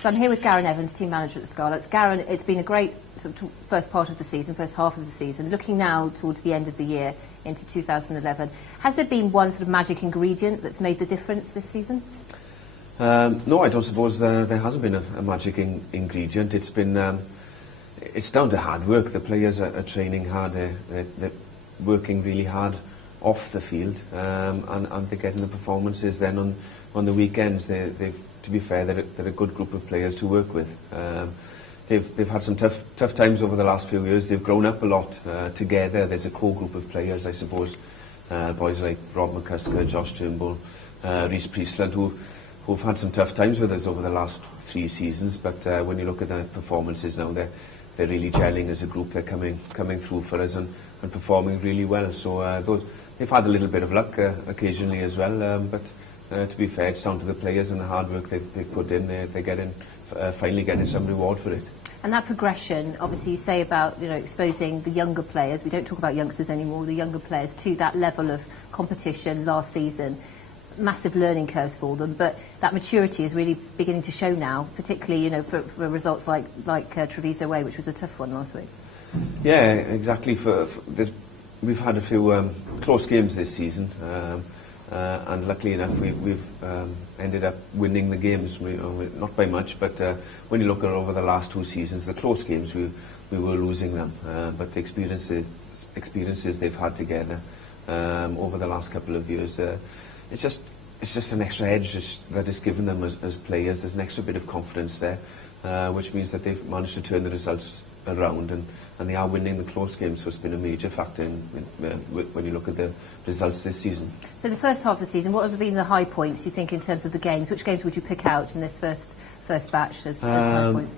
So I'm here with Garen Evans, team manager at the Scarlets. Garen, it's been a great sort of first part of the season, first half of the season. Looking now towards the end of the year into 2011, has there been one sort of magic ingredient that's made the difference this season? No, I don't suppose there hasn't been a magic ingredient. It's been it's down to hard work. The players are training hard. They're working really hard off the field, and they're getting the performances. Then on the weekends, to be fair, they're a good group of players to work with. They've had some tough times over the last few years. They've grown up a lot together. There's a core group of players, I suppose. Boys like Rob McCusker, Josh Turnbull, Rhys Priestland, who've had some tough times with us over the last 3 seasons. But when you look at their performances now, they're really gelling as a group. They're coming through for us and performing really well. So they've had a little bit of luck occasionally as well. But to be fair, it's down to the players and the hard work they've put in. They're finally getting some reward for it. And that progression, obviously, you say about exposing the younger players. We don't talk about youngsters anymore. The younger players to that level of competition last season. Massive learning curves for them, but that maturity is really beginning to show now, particularly for results like Treviso Way, which was a tough one last week. Yeah, exactly. We've had a few close games this season, and luckily enough we've ended up winning the games. Not by much, but when you look at over the last 2 seasons, the close games we were losing them, but the experiences they've had together over the last couple of years. It's just an extra edge that is given them as players. There's an extra bit of confidence there, which means that they've managed to turn the results around, and they are winning the close games. So it's been a major factor when you look at the results this season. So the first half of the season, what have been the high points, you think, in terms of the games? Which games would you pick out in this first batch as high points?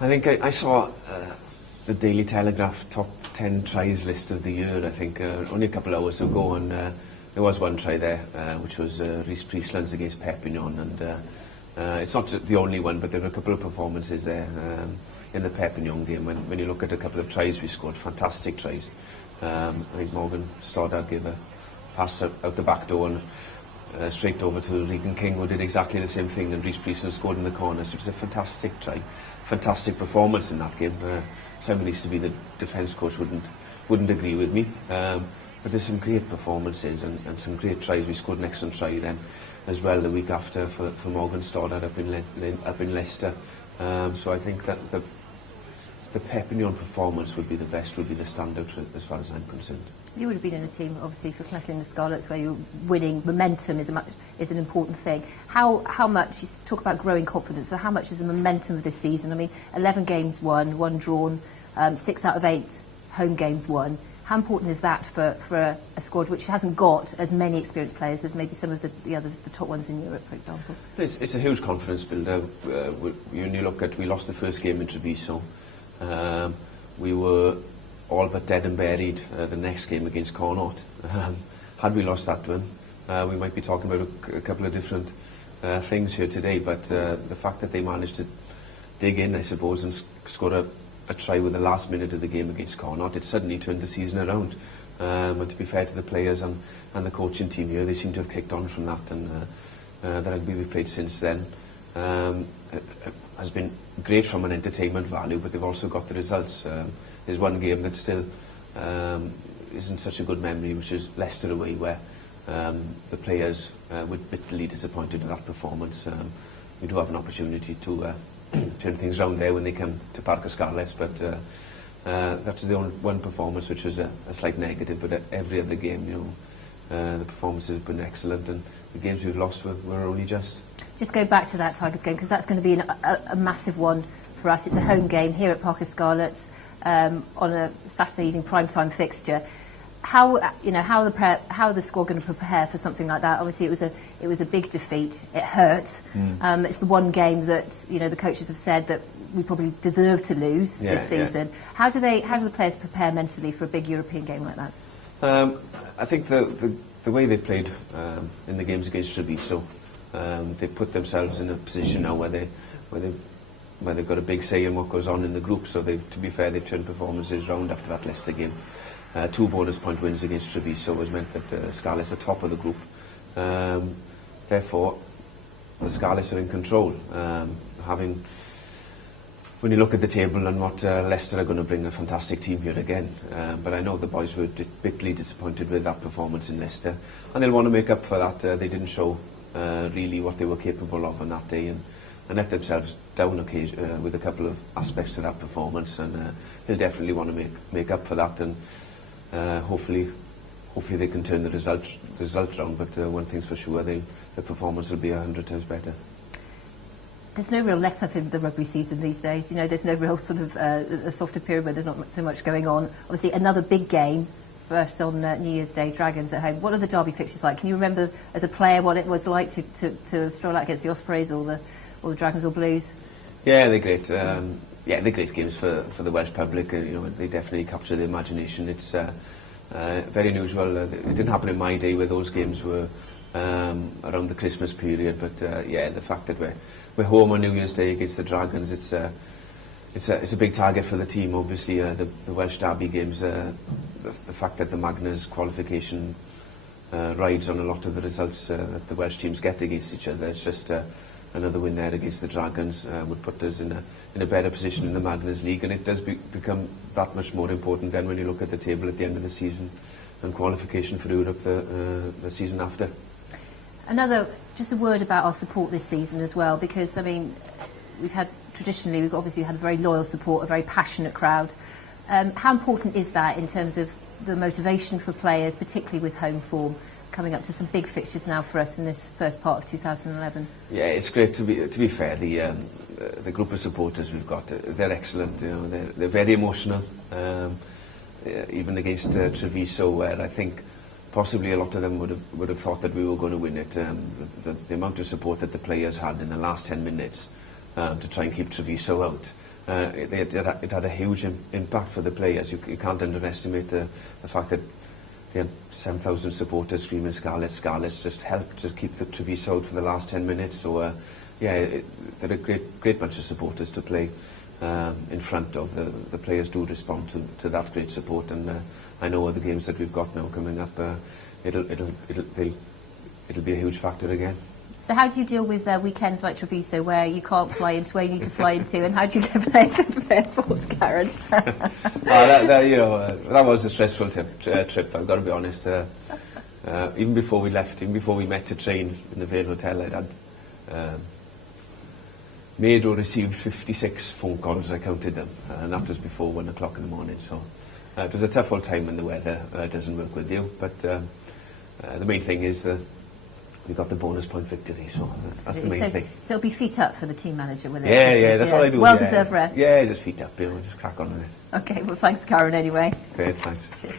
I think I saw the Daily Telegraph top 10 tries list of the year, I think, only a couple of hours ago, and there was one try there, which was Rhys Priestland's against Perpignan, and it's not the only one, but there were a couple of performances there in the Perpignan game. When you look at a couple of tries we scored, fantastic tries. I think Morgan Stoddard gave a pass out the back door and straight over to Regan King, who did exactly the same thing, and Rhys Priestland scored in the corner. So it was a fantastic try, fantastic performance in that game. Simon Easterby, to be the defence coach, wouldn't agree with me. But there's some great performances and some great tries. We scored an excellent try then as well the week after for Morgan Stoddard up in Leicester. So I think that the Perpignan performance would be the best, would be the standout as far as I'm concerned. You would have been in a team, obviously, for Connecting the Scarlets, where you're winning. Momentum is an important thing. How much, you talk about growing confidence, so how much is the momentum of this season? I mean, 11 games won, 1 drawn, 6 out of 8 home games won. How important is that for a squad which hasn't got as many experienced players as maybe some of the others, the top ones in Europe, for example? It's a huge confidence builder. When you look at, we lost the first game in Treviso. We were all but dead and buried the next game against Connaught. Had we lost that one, we might be talking about a couple of different things here today, but the fact that they managed to dig in, I suppose, and score a try with the last minute of the game against Connaught, it suddenly turned the season around. And to be fair to the players and the coaching team here, they seem to have kicked on from that, and the rugby we've played since then has been great from an entertainment value, but they've also got the results. There's one game that still isn't such a good memory, which is Leicester away, where the players were bitterly disappointed with that performance. We do have an opportunity to turn things around there when they come to Parc Scarlets, but that was the only one performance which was a slight negative. But every other game, the performances have been excellent, and the games we've lost were only just. Just go back to that Tigers game, because that's going to be a massive one for us. It's a home game here at Parc Scarlets on a Saturday evening primetime fixture. How are the squad going to prepare for something like that? Obviously, it was a big defeat. It hurt. It's the one game that the coaches have said that we probably deserve to lose this season. Yeah. How do the players prepare mentally for a big European game like that? I think the way they played in the games against Treviso, they've put themselves in a position now where they've got a big say in what goes on in the group. So to be fair, they've turned performances round after that Leicester game. 2 bonus point wins against Treviso has meant that Scarlets are top of the group. Therefore, the Scarlets are in control. When you look at the table and what Leicester are going to bring, a fantastic team here again. But I know the boys were bitterly disappointed with that performance in Leicester, and they'll want to make up for that. They didn't show really what they were capable of on that day, and let themselves down with a couple of aspects to that performance, and they'll definitely want to make up for that, and hopefully they can turn the result around. But one thing's for sure, the performance will be 100 times better. There's no real let-up in the rugby season these days. You know, there's no real sort of a softer period where there's not so much going on. Obviously, another big game, first on New Year's Day, Dragons at home. What are the derby fixtures like? Can you remember, as a player, what it was like to stroll out against the Ospreys or the Dragons or Blues? Yeah, they're great. They're great games for the Welsh public. They definitely capture the imagination. It's very unusual. It didn't happen in my day where those games were around the Christmas period. But the fact that we're home on New Year's Day against the Dragons, it's a big target for the team. Obviously, the Welsh derby games, the fact that the Magners qualification rides on a lot of the results that the Welsh teams get against each other. It's just another win there against the Dragons would put us in a better position in the Magners League, and it does become that much more important then when you look at the table at the end of the season and qualification for Europe the season after. Just a word about our support this season as well, because I mean, we've obviously had a very loyal support, a very passionate crowd. How important is that in terms of the motivation for players, particularly with home form, coming up to some big fixtures now for us in this first part of 2011? Yeah, it's great to be fair. The group of supporters we've got, they're excellent. They're very emotional, even against Treviso, where I think possibly a lot of them would have thought that we were going to win it. The amount of support that the players had in the last 10 minutes to try and keep Treviso out, it had a huge impact for the players. You can't underestimate the fact that they had 7,000 supporters screaming Scarlets, Scarlets, just helped to keep the Treviso out for the last 10 minutes. So they're a great bunch of supporters to play in front of. The players do respond to that great support, and I know other games that we've got now coming up, it'll be a huge factor again. So how do you deal with weekends like Treviso where you can't fly into where you need to fly into, and how do you get players into airports, Karen? That was a stressful trip, I've got to be honest. Even before we left, even before we met to train in the Vale Hotel, I'd had made or received 56 phone calls, I counted them, and that was before 1 o'clock in the morning. So it was a tough old time when the weather doesn't work with you, but the main thing is that we got the bonus point victory, so that's the main thing. So it'll be feet up for the team manager, will it? Yeah, that's all I do. Well-deserved rest. Yeah, just feet up, just crack on with it. Okay, well, thanks, Karen, anyway. Great, thanks. Cheers.